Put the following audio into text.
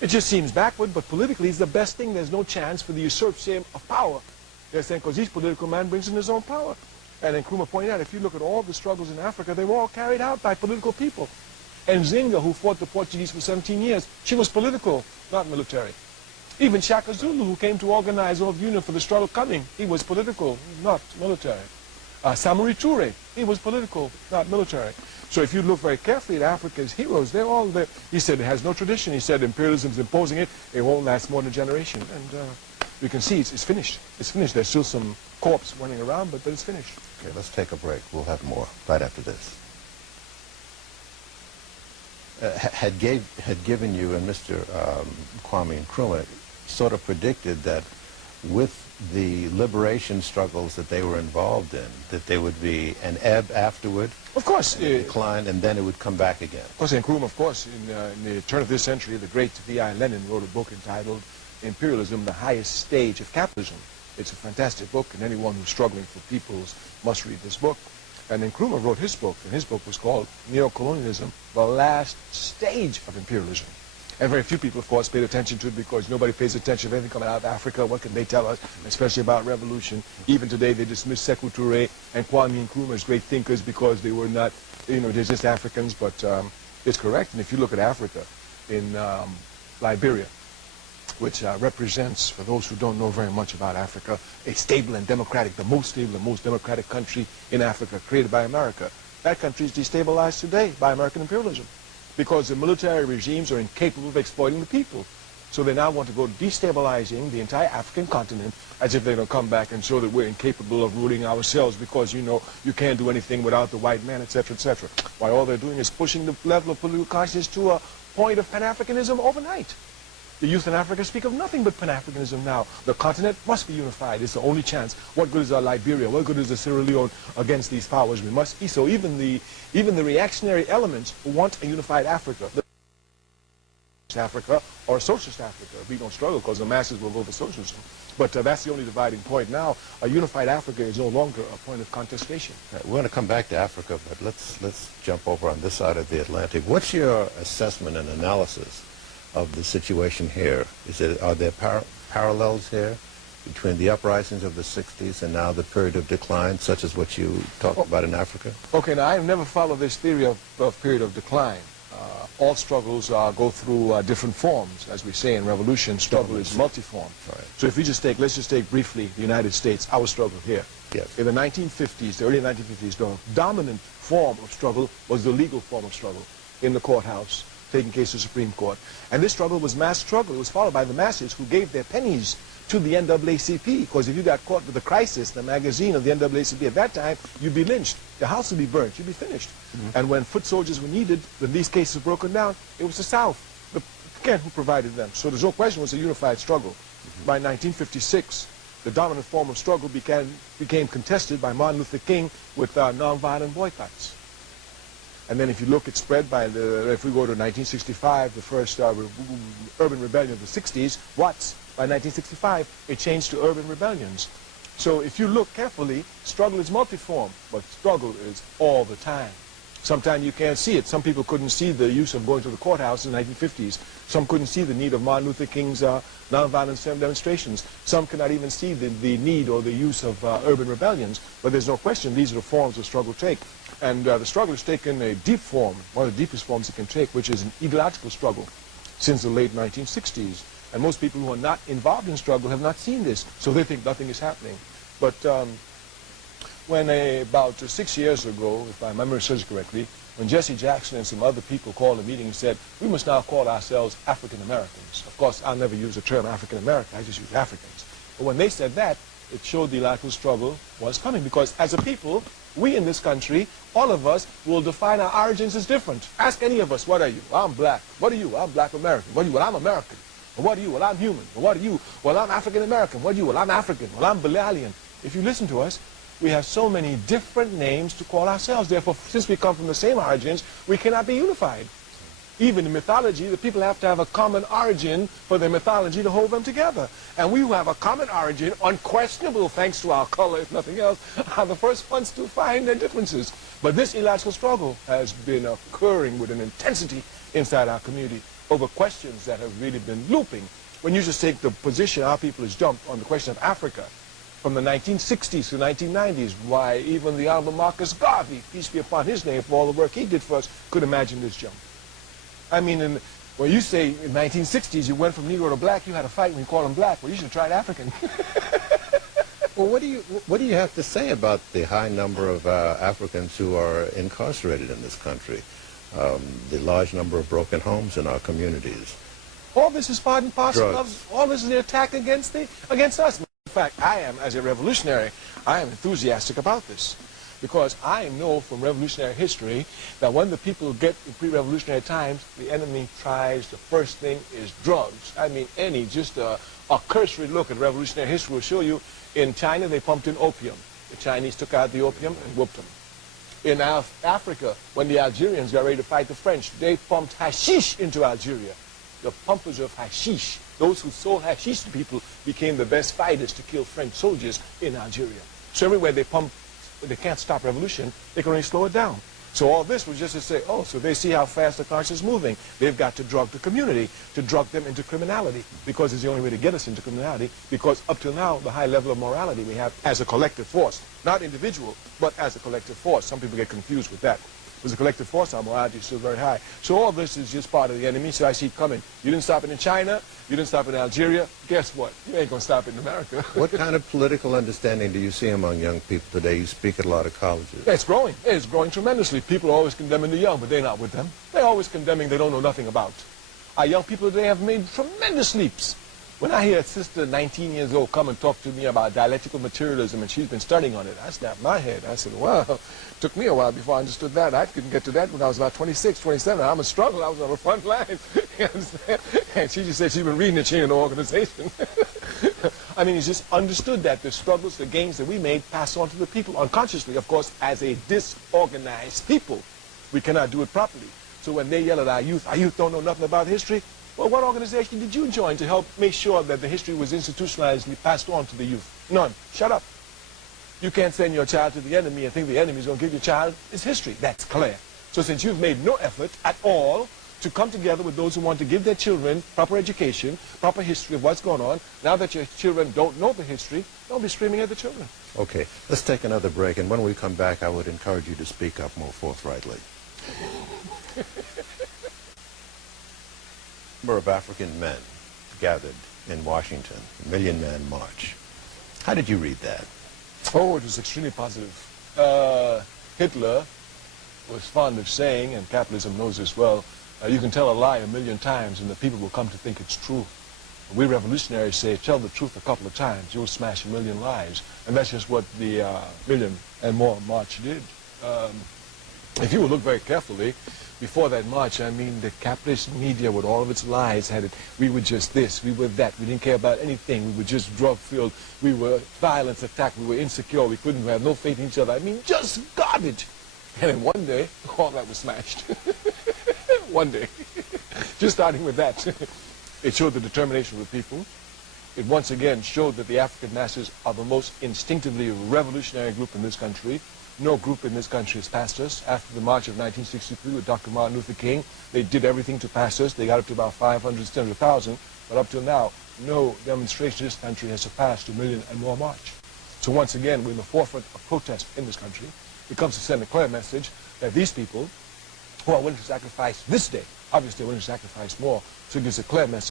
It just seems backward, but politically it's the best thing. There's no chance for the usurpation of power. They're saying because each political man brings in his own power. And then Nkrumah pointed out, if you look at all the struggles in Africa, they were all carried out by political people. And Zinga, who fought the Portuguese for 17 years, she was political, not military. Even Shaka Zulu, who came to organize all of Union for the struggle coming, he was political, not military. Kwame Ture, he was political, not military. So if you look very carefully at Africa's heroes, they're all there. He said it has no tradition. He said imperialism's imposing it. It won't last more than a generation. And you can see it's finished. It's finished. There's still some corpse running around, but it's finished. Okay, let's take a break. We'll have more right after this. Had given you and Mr. Kwame Nkrumah sort of predicted that with the liberation struggles that they were involved in, that there would be an ebb afterward, of course, a decline, and then it would come back again. Of course, Nkrumah, of course, in the turn of this century, the great V.I. Lenin wrote a book entitled Imperialism, the Highest Stage of Capitalism. It's a fantastic book, and anyone who's struggling for peoples must read this book. And Nkrumah wrote his book, and his book was called Neocolonialism, the Last Stage of Imperialism. And very few people, of course, paid attention to it because nobody pays attention to anything coming out of Africa. What can they tell us, especially about revolution? Even today, they dismiss Stokely Carmichael and Kwame Nkrumah as great thinkers because they were not, they're just Africans. But it's correct. And if you look at Africa, in Liberia, which represents, for those who don't know very much about Africa, a stable and democratic, the most stable and most democratic country in Africa, created by America. That country is destabilized today by American imperialism, because the military regimes are incapable of exploiting the people. So they now want to go destabilizing the entire African continent as if they're going to come back and show that we're incapable of ruling ourselves because, you can't do anything without the white man, etc., etc. Why all they're doing is pushing the level of political consciousness to a point of Pan-Africanism overnight. The youth in Africa speak of nothing but Pan-Africanism now. The continent must be unified. It's the only chance. What good is Liberia? What good is Sierra Leone against these powers? We must be. So even the reactionary elements want a unified Africa. Africa or socialist Africa. We don't struggle because the masses will vote for socialism. But that's the only dividing point now. A unified Africa is no longer a point of contestation. We're going to come back to Africa, but let's jump over on this side of the Atlantic. What's your assessment and analysis of the situation here? Are there parallels here between the uprisings of the 60s and now the period of decline, such as what you talked about in Africa? Okay, now I've never followed this theory of period of decline. All struggles go through different forms. As we say in revolution, struggle is multiform. Right. So if let's just take briefly the United States, our struggle here. Yes. In the 1950s, the early 1950s, the dominant form of struggle was the legal form of struggle in the courthouse, taking case to the Supreme Court. And this struggle was mass struggle. It was followed by the masses who gave their pennies to the NAACP, because if you got caught with the crisis, the magazine of the NAACP at that time, you'd be lynched. The house would be burnt. You'd be finished. And when foot soldiers were needed, when these cases were broken down, it was the South, again, who provided them. So there's no question it was a unified struggle. By 1956, the dominant form of struggle became contested by Martin Luther King with nonviolent boycotts. And then if you look, it's spread by if we go to 1965, the first urban rebellion of the 60s, Watts, by 1965, it changed to urban rebellions. So if you look carefully, struggle is multiform, but struggle is all the time. Sometimes you can't see it. Some people couldn't see the use of going to the courthouse in the 1950s. Some couldn't see the need of Martin Luther King's nonviolent demonstrations. Some could not even see the need or the use of urban rebellions. But there's no question these are the forms the struggle take. And the struggle has taken a deep form, one of the deepest forms it can take, which is an ideological struggle since the late 1960s. And most people who are not involved in struggle have not seen this, so they think nothing is happening. But when about 6 years ago, if my memory serves correctly, when Jesse Jackson and some other people called a meeting and said, we must now call ourselves African Americans. Of course, I'll never use the term African American, I just use Africans. But when they said that, it showed the ideological struggle was coming, because as a people, we in this country, all of us will define our origins as different. Ask any of us, what are you? Well, I'm black. What are you? I'm black American. What are you? Well, I'm American. Well, what are you? Well, I'm human. Well, what are you? Well, I'm African American. What are you? Well, I'm African. Well, I'm Bilalian. If you listen to us, we have so many different names to call ourselves. Therefore, since we come from the same origins, we cannot be unified. Even in mythology, the people have to have a common origin for their mythology to hold them together. And we who have a common origin, unquestionable thanks to our color, if nothing else, are the first ones to find their differences. But this ideological struggle has been occurring with an intensity inside our community. over questions that have really been looping. When you just take the position our people has jumped on the question of Africa from the 1960s to 1990s, why even the Honorable Marcus Garvey, peace be upon his name for all the work he did for us, could imagine this jump. I mean, when you say in 1960s you went from Negro to black, you had a fight when you called him black. Well, you should have tried African. Well, what do you have to say about the high number of Africans who are incarcerated in this country? The large number of broken homes in our communities. All this is part and parcel Drugs. of, all this is an attack against us. In fact, I am, as a revolutionary, I am enthusiastic about this. Because I know from revolutionary history that when the people get in pre-revolutionary times, the enemy tries, the first thing is drugs. I mean, just a cursory look at revolutionary history will show you in China they pumped in opium. The Chinese took out the opium and whooped them. In Africa, when the Algerians got ready to fight the French, they pumped hashish into Algeria. The pumpers of hashish, those who sold hashish to people, became the best fighters to kill French soldiers in Algeria. So everywhere they pump, they can't stop revolution, they can only slow it down. So all this was just to say, oh, so they see how fast the conscience is moving. They've got to drug the community, to drug them into criminality, because it's the only way to get us into criminality, because up till now, the high level of morality we have as a collective force, not individual, but as a collective force. Some people get confused with that. As a collective force, our morality is still very high. So all this is just part of the enemy, so I see it coming. You didn't stop it in China, you didn't stop it in Algeria, guess what? You ain't going to stop it in America. What kind of political understanding do you see among young people today? You speak at a lot of colleges. It's growing. It's growing tremendously. People are always condemning the young, but they're not with them. They're always condemning they don't know nothing about. Our young people today have made tremendous leaps. When I hear a sister, 19 years old, come and talk to me about dialectical materialism, and she's been studying on it, I snapped my head. I said, well, it took me a while before I understood that. I couldn't get to that when I was about 26, 27. I'm a struggle. I was on the front line. You understand? And she just said she's been reading it. She ain't no organization. I mean, it's just understood that the struggles, the gains that we made pass on to the people unconsciously. Of course, as a disorganized people, we cannot do it properly. So when they yell at our youth don't know nothing about history, well, what organization did you join to help make sure that the history was institutionalized and passed on to the youth? None. Shut up. You can't send your child to the enemy and think the enemy is going to give your child its history. That's clear. So since you've made no effort at all to come together with those who want to give their children proper education, proper history of what's going on, now that your children don't know the history, don't be screaming at the children. Okay, let's take another break, and when we come back, I would encourage you to speak up more forthrightly. Number of African men gathered in Washington, a million-man march. How did you read that? Oh, it was extremely positive. Hitler was fond of saying, and capitalism knows this well, you can tell a lie 1,000,000 times and the people will come to think it's true. We revolutionaries say, tell the truth a couple of times, you'll smash 1,000,000 lies. And that's just what the Million and More March did. If you will look very carefully, before that march, I mean, the capitalist media with all of its lies had it. We were just this, we were that, we didn't care about anything, we were just drug-filled, we were violence attacked, we were insecure, we couldn't have no faith in each other. I mean, just garbage. And then one day, all that was smashed. One day. Just starting with that. It showed the determination of the people. It once again showed that the African masses are the most instinctively revolutionary group in this country. No group in this country has passed us. After the March of 1963 with Dr. Martin Luther King, they did everything to pass us. They got up to about 500, 600,000. But up till now, no demonstration in this country has surpassed 1,000,000 and More March. So once again, we're in the forefront of protest in this country. It comes to send a clear message that these people who are willing to sacrifice this day, obviously they're willing to sacrifice more, so it gives a clear message